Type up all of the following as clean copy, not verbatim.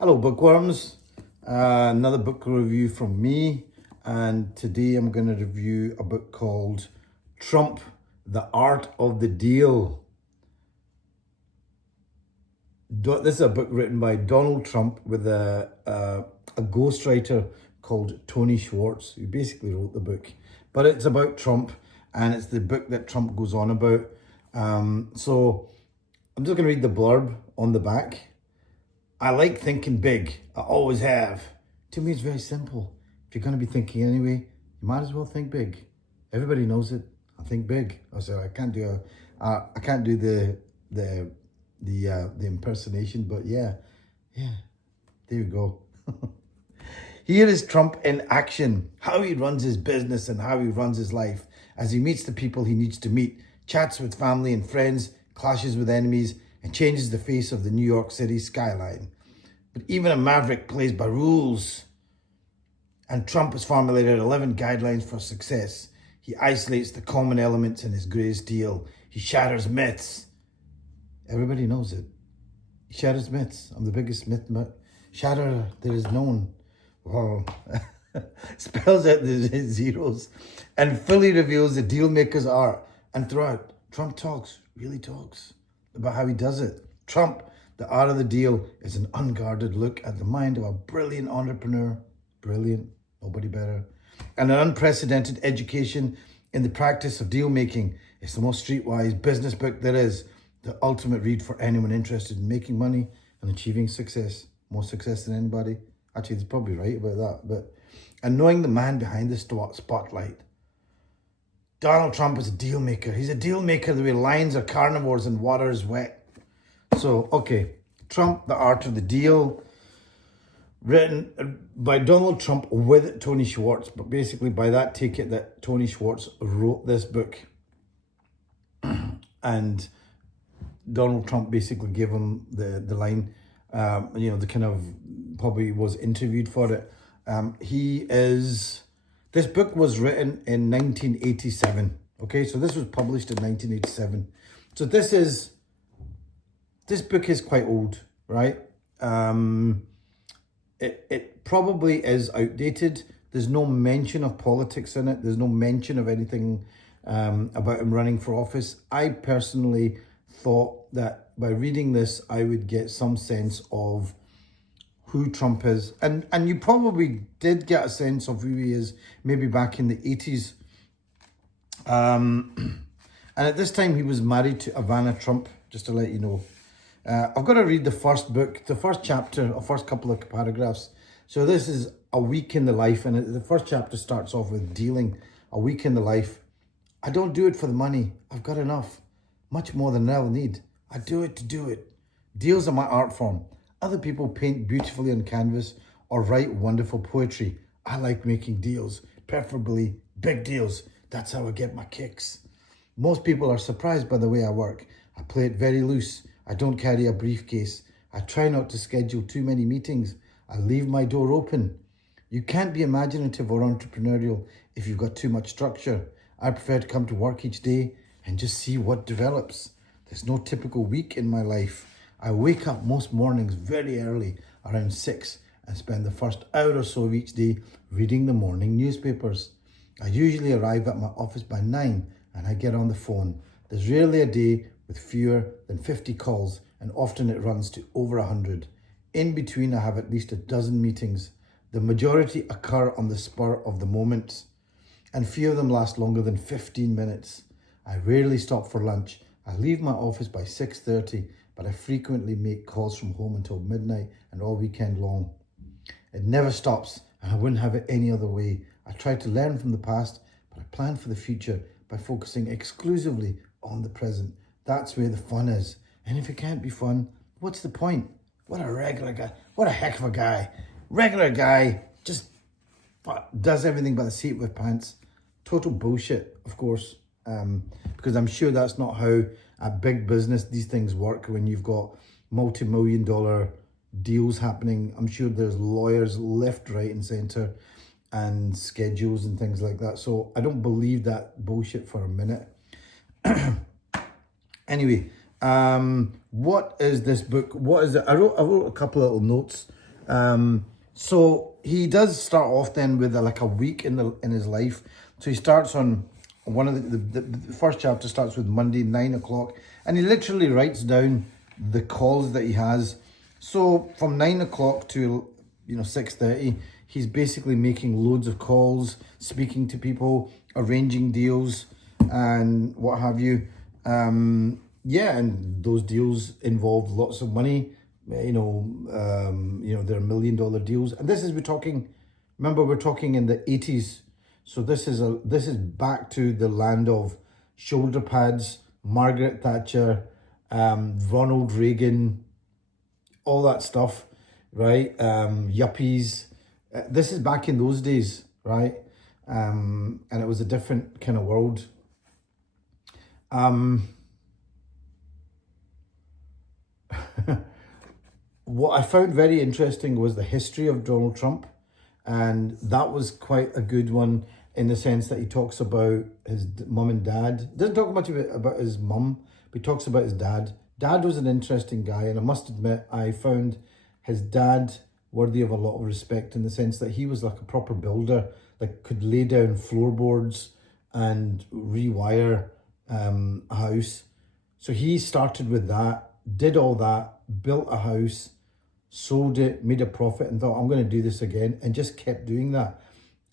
Hello, bookworms. Another book review from me, and today I'm going to review a book called Trump, The Art of the Deal. This is a book written by Donald Trump with a ghostwriter called Tony Schwartz, who basically wrote the book. But it's about Trump, and it's the book that Trump goes on about. So I'm just going to read the blurb on the back. I like thinking big. I always have. To me, it's very simple. If you're going to be thinking anyway, you might as well think big. Everybody knows it. I think big. I can't do the impersonation, but yeah, there you go. Here is Trump in action. How he runs his business and how he runs his life as he meets the people he needs to meet, chats with family and friends, clashes with enemies, and changes the face of the New York City skyline. But even a maverick plays by rules. And Trump has formulated 11 guidelines for success. He isolates the common elements in his greatest deal. He shatters myths. Everybody knows it. He shatters myths. I'm the biggest myth shatterer there is known. Wow. Spells out the zeros and fully reveals the deal maker's art. And throughout, Trump really talks about how he does it. Trump, the art of the deal, is an unguarded look at the mind of a brilliant entrepreneur. Brilliant, nobody better. And an unprecedented education in the practice of deal making. It's the most streetwise business book there is. The ultimate read for anyone interested in making money and achieving success. More success than anybody. Actually, he's probably right about that. And knowing the man behind the spotlight. Donald Trump is a deal maker. He's a deal maker the way lions are carnivores and water is wet. So, okay, Trump, The Art of the Deal, written by Donald Trump with Tony Schwartz. But basically by that, take it that Tony Schwartz wrote this book. And Donald Trump basically gave him the line, the kind of, probably was interviewed for it. This book was written in 1987. Okay, so this was published in 1987. So this book is quite old, right? It probably is outdated. There's no mention of politics in it. There's no mention of anything about him running for office. I personally thought that by reading this, I would get some sense of who Trump is. And you probably did get a sense of who he is maybe back in the 80s. And at this time, he was married to Ivana Trump, just to let you know. I've got to read the first book, the first chapter, the first couple of paragraphs. So this is a week in the life, and the first chapter starts off with dealing. A week in the life. I don't do it for the money. I've got enough. Much more than I'll need. I do it to do it. Deals are my art form. Other people paint beautifully on canvas or write wonderful poetry. I like making deals, preferably big deals. That's how I get my kicks. Most people are surprised by the way I work. I play it very loose. I don't carry a briefcase. I try not to schedule too many meetings. I leave my door open. You can't be imaginative or entrepreneurial if you've got too much structure. I prefer to come to work each day and just see what develops. There's no typical week in my life. I wake up most mornings very early, around 6, and spend the first hour or so of each day reading the morning newspapers. I usually arrive at my office by 9 and I get on the phone. There's rarely a day with fewer than 50 calls, and often it runs to over 100. In between, I have at least a dozen meetings. The majority occur on the spur of the moment, and few of them last longer than 15 minutes. I rarely stop for lunch. I leave my office by 6:30, but I frequently make calls from home until midnight and all weekend long. It never stops, and I wouldn't have it any other way. I try to learn from the past, but I plan for the future by focusing exclusively on the present. That's where the fun is. And if it can't be fun, what's the point? What a regular guy. What a heck of a guy. Regular guy, just does everything by the seat of his pants. Total bullshit, of course. Because I'm sure that's not how at big business these things work when you've got multi-million-dollar deals happening. I'm sure there's lawyers left, right and centre and schedules and things like that. So I don't believe that bullshit for a minute. Anyway, what is this book? What is it? I wrote a couple of little notes So he does start off then with like a week in his life. So he starts on one of the first chapter starts with Monday 9 o'clock, and he literally writes down the calls that he has. So from 9 o'clock to 6:30, he's basically making loads of calls, speaking to people, arranging deals, and what have you. Yeah, and those deals involve lots of money. They're $1 million deals, and this is we're talking. Remember, we're talking in the 80s, so this is back to the land of shoulder pads, Margaret Thatcher, Ronald Reagan, all that stuff, right? Yuppies. This is back in those days, right? And it was a different kind of world. What I found very interesting was the history of Donald Trump, and that was quite a good one in the sense that he talks about his mum and dad. Doesn't talk much about his mum, but he talks about his dad. Dad was an interesting guy, and I must admit, I found his dad worthy of a lot of respect in the sense that he was like a proper builder that could lay down floorboards and rewire a house. So he started with that, did all that, built a house, sold it, made a profit, and thought, I'm going to do this again, and just kept doing that.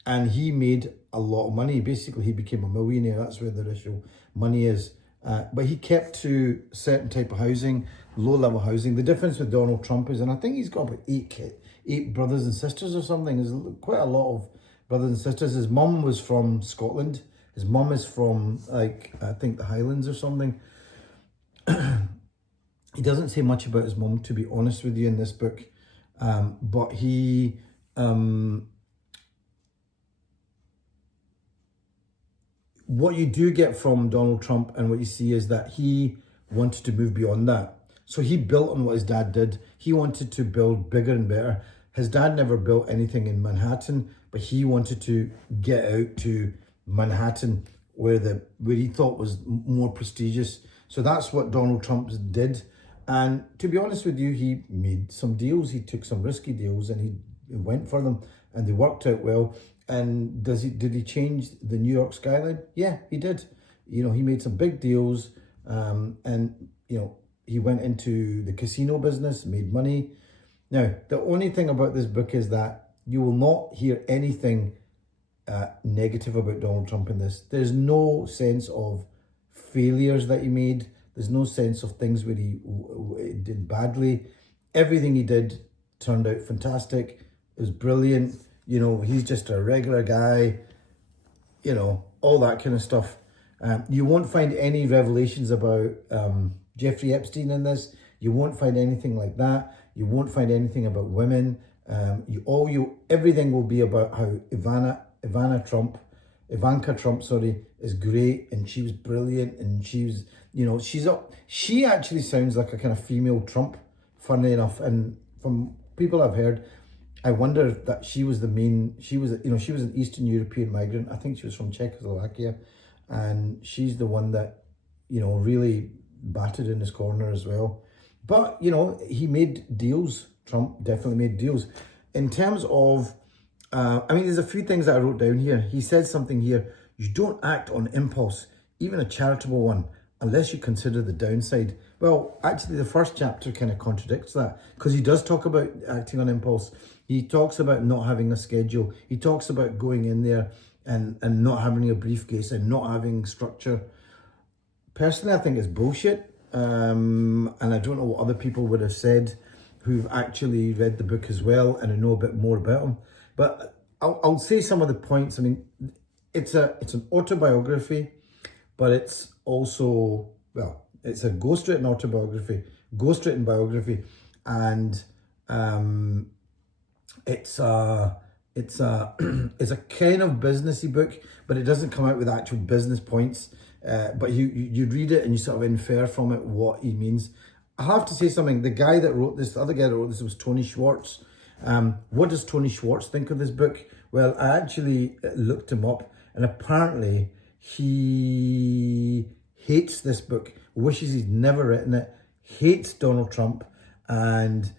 And he made a lot of money. Basically, he became a millionaire. That's where the initial money is. But he kept to certain type of housing, low-level housing. The difference with Donald Trump is, and I think he's got about eight brothers and sisters or something. There's quite a lot of brothers and sisters. His mum was from Scotland. His mum is from, like, I think the Highlands or something. He doesn't say much about his mum, to be honest with you, in this book. But he... what you do get from Donald Trump and what you see is that he wanted to move beyond that. So he built on what his dad did. He wanted to build bigger and better. His dad never built anything in Manhattan, but he wanted to get out to Manhattan where he thought was more prestigious. So that's what Donald Trump did. And to be honest with you, he made some deals. He took some risky deals and he went for them and they worked out well. And did he change the New York skyline? Yeah, he did. He made some big deals, and he went into the casino business, made money. Now, the only thing about this book is that you will not hear anything negative about Donald Trump in this. There's no sense of failures that he made. There's no sense of things where he did badly. Everything he did turned out fantastic. It was brilliant. He's just a regular guy, all that kind of stuff. You won't find any revelations about Jeffrey Epstein in this. You won't find anything like that. You won't find anything about women. Everything will be about how Ivanka Trump, is great, and she was brilliant, and she actually sounds like a kind of female Trump, funnily enough. And from people I've heard, I wonder that she was an Eastern European migrant. I think she was from Czechoslovakia, and she's the one that, really batted in his corner as well. But, he made deals. Trump definitely made deals. In terms of, there's a few things that I wrote down here. He said something here, you don't act on impulse, even a charitable one, unless you consider the downside. Well, actually, the first chapter kind of contradicts that, because he does talk about acting on impulse. He talks about not having a schedule. He talks about going in there and not having a briefcase and not having structure. Personally, I think it's bullshit. And I don't know what other people would have said who've actually read the book as well and know a bit more about him. But I'll say some of the points. It's an autobiography, but it's also, it's a ghostwritten biography, and it's a it's a kind of businessy book, but it doesn't come out with actual business points. But you read it and you sort of infer from it what he means. I have to say something. The other guy that wrote this was Tony Schwartz. What does Tony Schwartz think of this book? Well, I actually looked him up, and apparently he hates this book, wishes he'd never written it, hates Donald Trump, and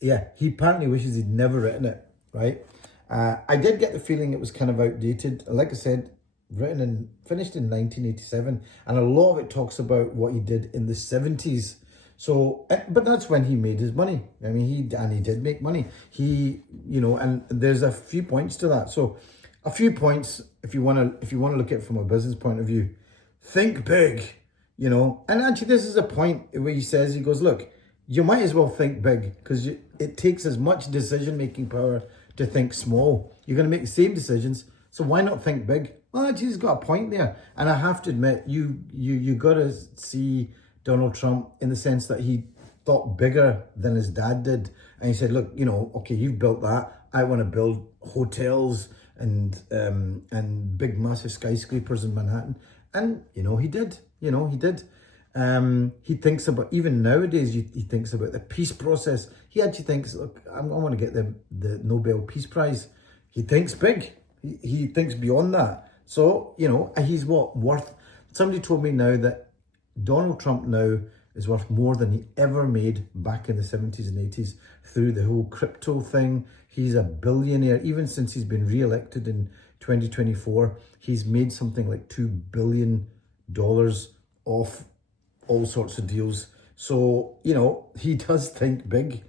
Yeah, he apparently wishes he'd never written it, right? I did get the feeling it was kind of outdated. Like I said, finished in 1987, and a lot of it talks about what he did in the 70s. So, but that's when he made his money. I mean, he did make money. And there's a few points to that. So, a few points if you want to look at it from a business point of view. Think big, And actually, this is a point where he goes, look, you might as well think big because it takes as much decision-making power to think small. You're going to make the same decisions, so why not think big? Well, actually, he's got a point there. And I have to admit, you got to see Donald Trump in the sense that he thought bigger than his dad did. And he said, look, okay, you've built that. I want to build hotels and big, massive skyscrapers in Manhattan. And, he did. He did. He thinks about, even nowadays, he thinks about the peace process. He actually thinks, look, I want to get the Nobel Peace Prize. He thinks big. He thinks beyond that. So, he's worth, somebody told me now that Donald Trump now is worth more than he ever made back in the 70s and 80s through the whole crypto thing. He's a billionaire. Even since he's been re-elected in 2024, he's made something like $2 billion off all sorts of deals. So, he does think big.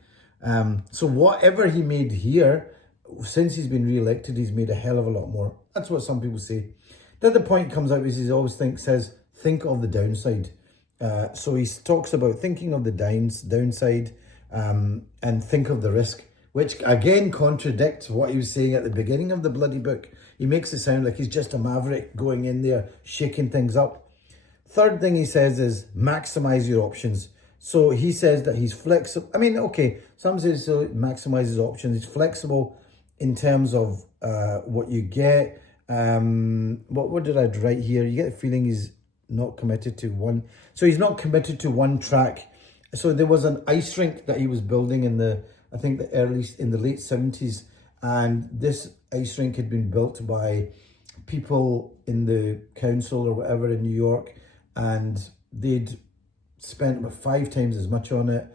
So whatever he made here, since he's been re-elected, he's made a hell of a lot more. That's what some people say. The other point comes out is he always says, think of the downside. So he talks about thinking of the downside and think of the risk, which again contradicts what he was saying at the beginning of the bloody book. He makes it sound like he's just a maverick going in there, shaking things up. Third thing he says is maximize your options. So he says that he's flexible. I mean, okay, some say so maximize his options. He's flexible in terms of what you get. What did I write here? You get the feeling he's not committed to one. So he's not committed to one track. So there was an ice rink that he was building in the late 70s. And this ice rink had been built by people in the council or whatever in New York. And they'd spent about 5 times as much on it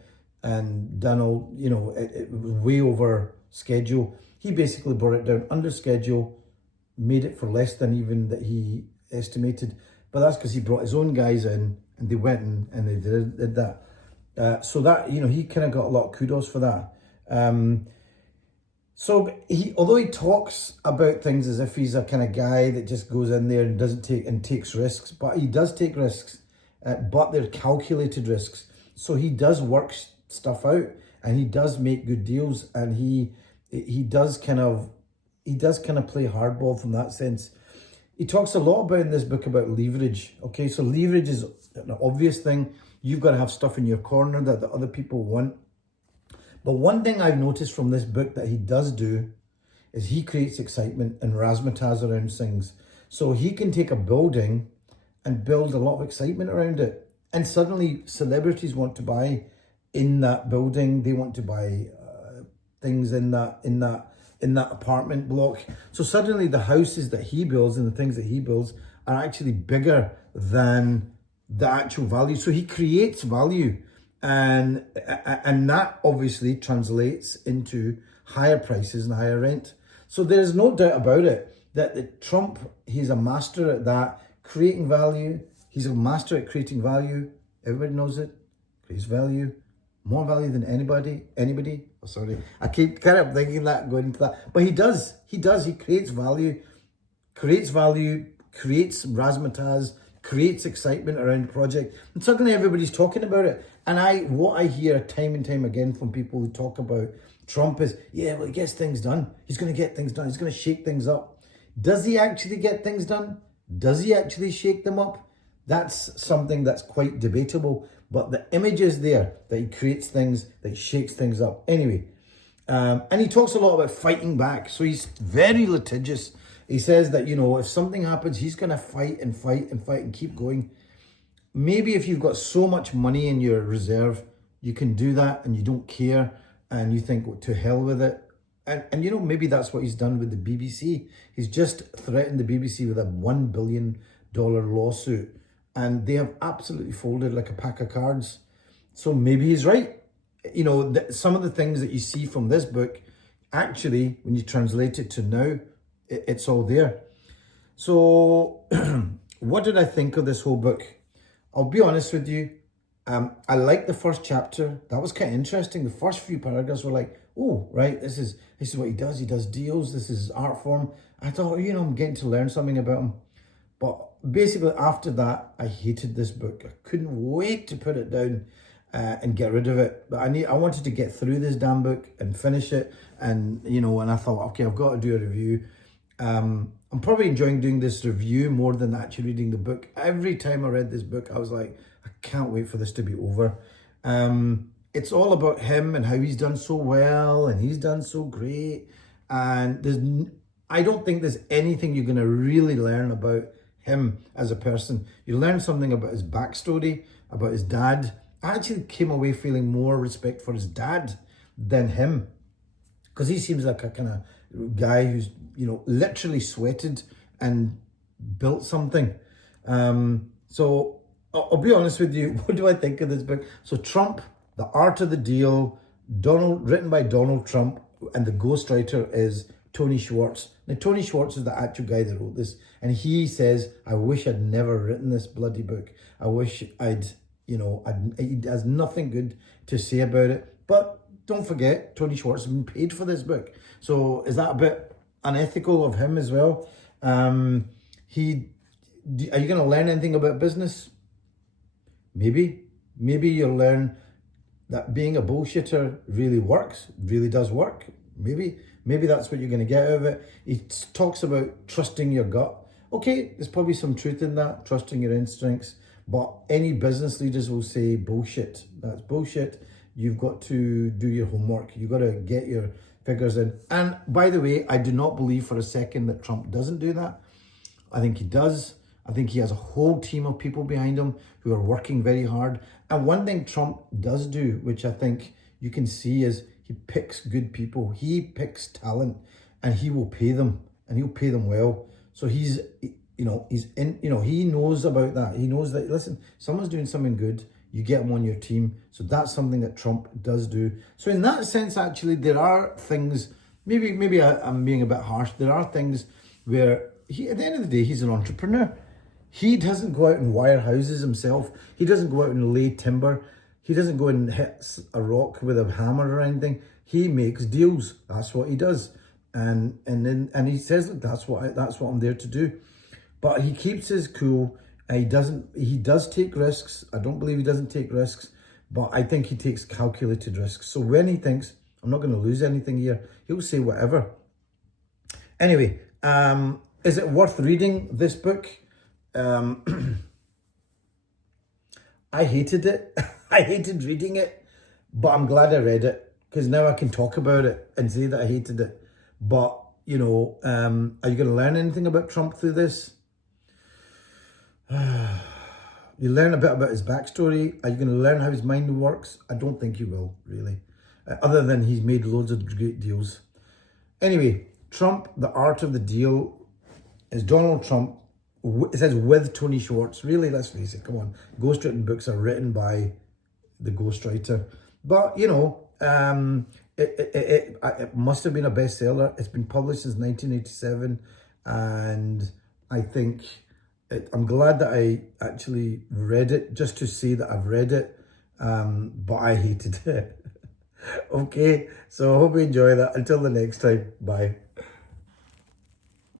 and done all, it was way over schedule. He basically brought it down under schedule, made it for less than even that he estimated. But that's because he brought his own guys in and they went in and they did that. So that, he kind of got a lot of kudos for that. So although he talks about things as if he's a kind of guy that just goes in there and takes risks, but he does take risks, but they're calculated risks. So he does work stuff out and he does make good deals, and he does kind of play hardball from that sense. He talks a lot about in this book about leverage. Okay, so leverage is an obvious thing. You've got to have stuff in your corner that the other people want. But one thing I've noticed from this book that he does do is he creates excitement and razzmatazz around things. So he can take a building and build a lot of excitement around it. And suddenly celebrities want to buy in that building. They want to buy things in that apartment block. So suddenly the houses that he builds and the things that he builds are actually bigger than the actual value. So he creates value. And that obviously translates into higher prices and higher rent. So there's no doubt about it that Trump, he's a master at that, creating value. He's a master at creating value. Everybody knows it. Creates value. More value than anybody. Oh, sorry. I keep kind of thinking that, going into that. But he does. He creates value. Creates razzmatazz, creates excitement around the project, and suddenly everybody's talking about it. And what I hear time and time again from people who talk about Trump is, yeah, well, he gets things done. He's going to get things done. He's going to shake things up. Does he actually get things done? Does he actually shake them up? That's something that's quite debatable. But the image is there that he creates things, that he shakes things up. Anyway, and he talks a lot about fighting back. So he's very litigious. He says that, if something happens, he's going to fight and fight and fight and keep going. Maybe if you've got so much money in your reserve, you can do that and you don't care and you think, well, to hell with it. And maybe that's what he's done with the BBC. He's just threatened the BBC with a $1 billion lawsuit, and they have absolutely folded like a pack of cards. So maybe he's right. you know, some of the things that you see from this book, actually, when you translate it to now, it's all there. So, what did I think of this whole book? I'll be honest with you. I liked the first chapter. That was kind of interesting. The first few paragraphs were like, oh, right, this is what he does. He does deals. This is his art form. I thought, you know, I'm getting to learn something about him. But basically, after that, I hated this book. I couldn't wait to put it down and get rid of it. But I wanted to get through this damn book and finish it. And, you know, and I thought, okay, I've got to do a review. I'm probably enjoying doing this review more than actually reading the book. Every time I read this book, I was like, I can't wait for this to be over. It's all about him and how he's done so well and he's done so great. And I don't think there's anything you're going to really learn about him as a person. You learn something about his backstory, about his dad. I actually came away feeling more respect for his dad than him, because he seems like a kind of guy who's, you know, literally sweated and built something. So I'll be honest with you. What do I think of this book? So Trump, The Art of the Deal, written by Donald Trump, and the ghostwriter is Tony Schwartz. Now, Tony Schwartz is the actual guy that wrote this, and he says, I wish I'd never written this bloody book. I wish he has nothing good to say about it. But don't forget, Tony Schwartz has been paid for this book. So is that a bit unethical of him as well? Are you going to learn anything about business? Maybe you'll learn that being a bullshitter really works, really does work. Maybe that's what you're going to get out of it. He talks about trusting your gut. Okay, there's probably some truth in that, trusting your instincts. But any business leaders will say bullshit. That's bullshit. You've got to do your homework. You've got to get your figures in. And by the way, I do not believe for a second that Trump doesn't do that. I think he does. I think he has a whole team of people behind him who are working very hard. And one thing Trump does do, which I think you can see, is he picks good people. He picks talent, and he will pay them, and he'll pay them well. So he knows about that. He knows that, listen, someone's doing something good, you get them on your team. So that's something that Trump does do. So in that sense, actually, there are things, maybe I'm being a bit harsh. There are things where at the end of the day, he's an entrepreneur. He doesn't go out and wire houses himself. He doesn't go out and lay timber. He doesn't go and hit a rock with a hammer or anything. He makes deals. That's what he does. And he says, look, that's what I'm there to do. But he keeps his cool. He does take risks. I don't believe he doesn't take risks, but I think he takes calculated risks. So when he thinks, I'm not going to lose anything here, he'll say whatever. Anyway, is it worth reading this book? I hated it. I hated reading it, but I'm glad I read it, because now I can talk about it and say that I hated it. But, you know, are you going to learn anything about Trump through this? You learn a bit about his backstory. Are you going to learn how his mind works? I don't think you will, really. Other than he's made loads of great deals. Anyway, Trump, The Art of the Deal, is Donald Trump. It says with Tony Schwartz. Really, let's face it, come on. Ghostwritten books are written by the ghostwriter. But, you know, it must have been a bestseller. It's been published since 1987. And I think I'm glad that I actually read it, just to say that I've read it. But I hated it. Okay, so I hope you enjoy that. Until the next time, bye.